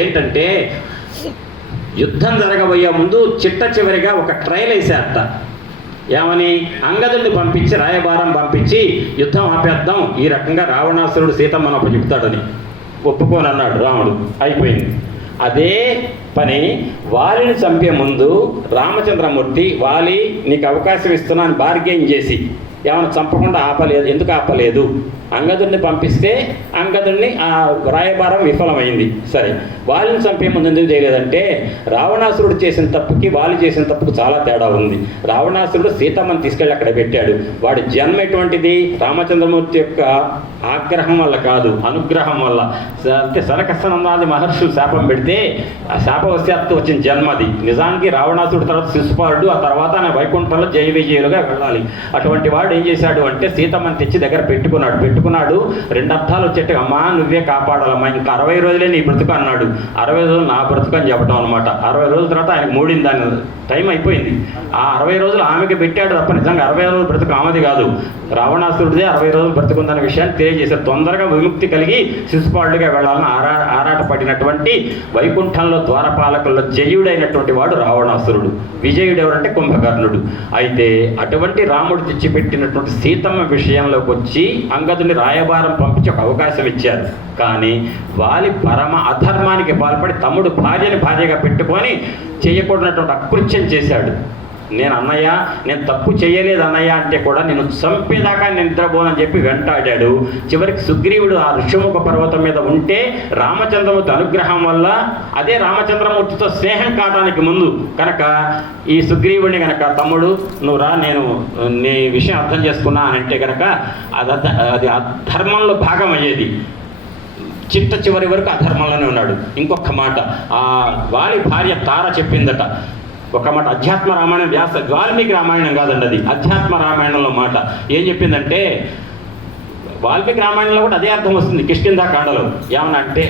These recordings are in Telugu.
ఏంటంటే యుద్ధం జరగబోయే ముందు చిట్ట చివరిగా ఒక ట్రయల్ వేసేట. ఏమని? అంగదుడిని పంపించి రాయబారం పంపించి యుద్ధం ఆపేద్దాం, ఈ రకంగా రావణాసురుడు సీతమ్మను అప్పచెప్తాడని. ఒప్పుకోనన్నాడు రాముడు. అయిపోయింది. అదే పని వాలిని చంపే ముందు రామచంద్రమూర్తి వాలి నీకు అవకాశం ఇస్తున్నాను బార్గెయిన్ చేసి ఏమైనా చంపకుండా ఆపలేదు. ఎందుకు ఆపలేదు? అంగదుడిని పంపిస్తే అంగదుడిని ఆ రాయబారం విఫలమైంది. సరే, వాలిని చంపే ముందు ఎందుకు చేయలేదంటే రావణాసురుడు చేసిన తప్పుకి వాలి చేసిన తప్పుకు చాలా తేడా ఉంది. రావణాసురుడు సీతమ్మని తీసుకెళ్ళి అక్కడ పెట్టాడు. వాడి జన్మ ఎటువంటిది? రామచంద్రమూర్తి యొక్క ఆగ్రహం వల్ల కాదు, అనుగ్రహం వల్ల. అంటే సనకసనందాది మహర్షులు శాపం పెడితే ఆ శాపవశాత్తు వచ్చిన జన్మది. నిజానికి రావణాసురుడు తర్వాత శిశుపాలుడు, ఆ తర్వాత ఆయన వైకుంఠంలో జయ విజయులుగా వెళ్ళాలి. అటువంటి వాడు ఏం చేశాడు అంటే సీతమ్మని తెచ్చి దగ్గర పెట్టుకున్నాడు. 2 అర్థాలు వచ్చేట్టు, అమ్మా నువ్వే కాపాడాలమ్మా, ఇంకా 60 రోజులే నీ బ్రతుకు అన్నాడు. 60 రోజులు నా బ్రతుకు అని చెప్పడం అనమాట. 60 రోజుల తర్వాత ఆయనకు మూడింది, దాని టైం అయిపోయింది. ఆ 60 రోజులు ఆమెకి పెట్టాడు తప్ప నిజంగా 60 రోజులు బ్రతుకు ఆమెది కాదు, రావణాసురుడిదే 60 రోజులు బ్రతుకుందన్న విషయాన్ని తెలియజేశారు. తొందరగా విముక్తి కలిగి శిశుపాలుడిగా వెళ్ళాలని ఆరాటపడినటువంటి వైకుంఠంలో ద్వారపాలకుల్లో జయుడైనటువంటి వాడు రావణాసురుడు. విజయుడు ఎవరంటే కుంభకర్ణుడు. అయితే అటువంటి రాముడు తెచ్చిపెట్టినటువంటి సీతమ్మ విషయంలోకి వచ్చి అంగదుని రాయబారం పంపించి ఒక అవకాశం ఇచ్చారు. కానీ వాలి పరమ అధర్మానికి పాల్పడి తమ్ముడు భార్యని భార్యగా పెట్టుకొని చేయకూడనటువంటి అకృత్యం చేశాడు. నేను తప్పు చేయలేదు అన్నయ్య అంటే కూడా నేను చంపేదాకా నేను నిద్రపోనని చెప్పి వెంటాడాడు. చివరికి సుగ్రీవుడు ఆ ఋషముఖ పర్వతం మీద ఉంటే రామచంద్రమూర్తి అనుగ్రహం వల్ల, అదే రామచంద్రమూర్తితో స్నేహం కావడానికి ముందు కనుక ఈ సుగ్రీవుడిని కనుక తమ్ముడు నువ్వు రా, నేను నీ విషయం అర్థం చేసుకున్నా అని అంటే కనుక అది అధర్మంలో భాగం అయ్యేది. చిట్ట చివరి వరకు అధర్మంలోనే ఉన్నాడు. ఇంకొక మాట ఆ వాలి భార్య తార చెప్పిందట. ఒక మాట అధ్యాత్మ రామాయణం, వాల్మీకి రామాయణం కాదండి, అది అధ్యాత్మ రామాయణంలో మాట. ఏం చెప్పిందంటే వాల్మీకి రామాయణంలో కూడా అదే అర్థం వస్తుంది. కిష్కింధాకాండలో ఏమన్నా అంటే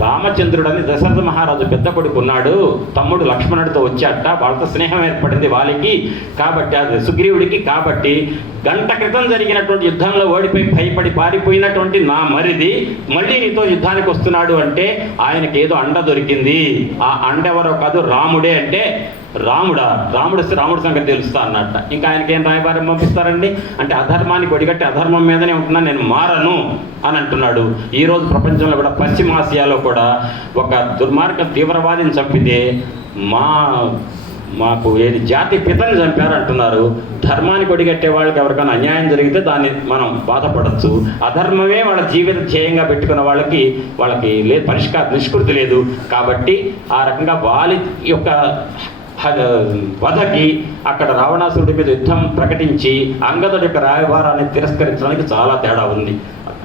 రామచంద్రుడని దశరథ మహారాజు పెద్ద కొడుకు ఉన్నాడు, తమ్ముడు లక్ష్మణుడితో వచ్చాట, వాళ్ళతో స్నేహం ఏర్పడింది వాలికి, కాబట్టి అది సుగ్రీవుడికి. కాబట్టి గంట క్రితం జరిగినటువంటి యుద్ధంలో ఓడిపోయి భయపడి పారిపోయినటువంటి నా మరిది మళ్ళీ నీతో యుద్ధానికి వస్తున్నాడు అంటే ఆయనకి ఏదో అండ దొరికింది. ఆ అండ ఎవరో కాదు, రాముడే. అంటే రాముడు వస్తే రాముడి సంగతి తెలుస్తా అన్నట్ట. ఇంకా ఆయనకి ఏం రాయబారం పంపిస్తారండి? అంటే అధర్మానికి ఒడిగట్టి అధర్మం మీదనే ఉంటున్నా, నేను మారను అని అంటున్నాడు. ఈరోజు ప్రపంచంలో కూడా పశ్చిమాసియాలో కూడా ఒక దుర్మార్గ తీవ్రవాదిని చంపితే మాకు ఏది జాతి పితని చంపారు అంటున్నారు. ధర్మానికి ఒడిగట్టే వాళ్ళకి ఎవరికైనా అన్యాయం జరిగితే దాన్ని మనం బాధపడచ్చు. అధర్మమే వాళ్ళ జీవిత ధ్యేయంగా పెట్టుకున్న వాళ్ళకి నిష్కృతి లేదు. కాబట్టి ఆ రకంగా వాలి యొక్క వధకి అక్కడ రావణాసురుడి మీద యుద్ధం ప్రకటించి అంగదుడి యొక్క రాయబారాన్ని తిరస్కరించడానికి చాలా తేడా ఉంది.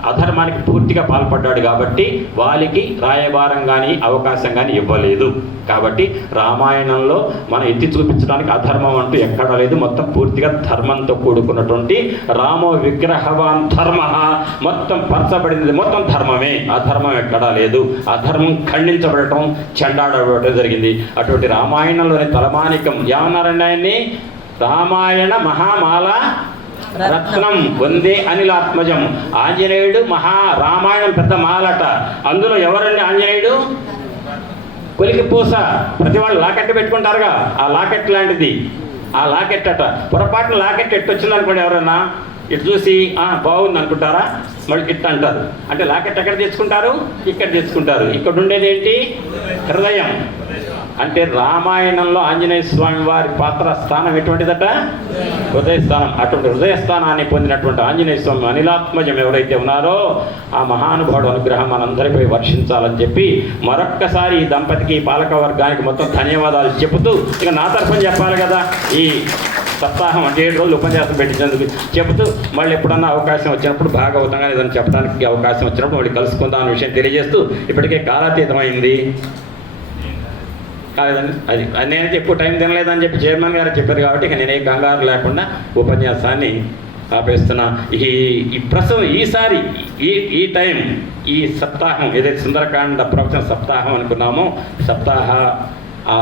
అధర్మానికి పూర్తిగా పాల్పడ్డాడు కాబట్టి వాలికి రాయబారం కానీ అవకాశం కానీ ఇవ్వలేదు. కాబట్టి రామాయణంలో మనం ఎత్తి చూపించడానికి అధర్మం అంటూ ఎక్కడా లేదు. మొత్తం పూర్తిగా ధర్మంతో కూడుకున్నటువంటి రామో విగ్రహవాన్ ధర్మ మొత్తం పరచబడింది, మొత్తం ధర్మమే, అధర్మం ఎక్కడా లేదు. అధర్మం ఖండించబడటం, చెండాడబడటం జరిగింది. అటువంటి రామాయణంలోని తలమానికం ఏమన్నారండి ఆయన్ని? రామాయణ మహామాల రత్నం వందే అనిలాత్మజం. ఆంజనేయుడు రామాయణం పెద్ద మాలట. అందులో ఎవరండి ఆంజనేయుడు? కొలికి పూస. ప్రతి వాళ్ళు లాకెట్ పెట్టుకుంటారుగా, ఆ లాకెట్ లాంటిది. ఆ లాకెట్ అట. పొరపాటున లాకెట్ ఎట్టొచ్చింది అనుకోండి, ఎవరన్నా ఇటు చూసి బాగుంది అనుకుంటారా? మళ్ళీ ఇట్ట అంటారు. అంటే లాకెట్ ఎక్కడ తెచ్చుకుంటారు? ఇక్కడ తెచ్చుకుంటారు. ఇక్కడ ఉండేది ఏంటి? హృదయం. అంటే రామాయణంలో ఆంజనేయ స్వామి వారి పాత్ర స్థానం ఎటువంటిదట? హృదయస్థానం. అటువంటి హృదయస్థానాన్ని పొందినటువంటి ఆంజనేయ స్వామి అనిలాత్మజం ఎవరైతే ఉన్నారో ఆ మహానుభావుడు అనుగ్రహం మనందరిపై వర్షించాలని చెప్పి మరొక్కసారి ఈ దంపతికి, ఈ పాలక వర్గానికి మొత్తం ధన్యవాదాలు చెబుతూ, ఇక నా తరఫున చెప్పాలి కదా, ఈ సప్తాహం అంటే 7 రోజులు ఉపన్యాసం పెట్టించేందుకు చెబుతూ మళ్ళీ ఎప్పుడన్నా అవకాశం వచ్చినప్పుడు భాగవతంగా ఏదైనా చెప్పడానికి అవకాశం వచ్చినప్పుడు మళ్ళీ కలుసుకుందాం అనే విషయం తెలియజేస్తూ, ఇప్పటికే కాలాతీతమైంది కాలేదండి. అది నేనైతే ఎక్కువ టైం తినలేదని చెప్పి చైర్మన్ గారు చెప్పారు కాబట్టి ఇక నేనే కంగారు లేకుండా ఉపన్యాసాన్ని ఆపేస్తున్నా. ఈ ప్రసవం ఈసారి ఈ టైం, ఈ సప్తాహం ఏదైతే సుందరకాండ ప్రవచన సప్తాహం అనుకున్నామో, సప్తాహ ఆ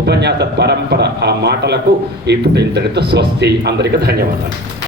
ఉపన్యాస పరంపర, ఆ మాటలకు ఇప్పుడు ఇంతటితో స్వస్తి. అందరికీ ధన్యవాదాలు.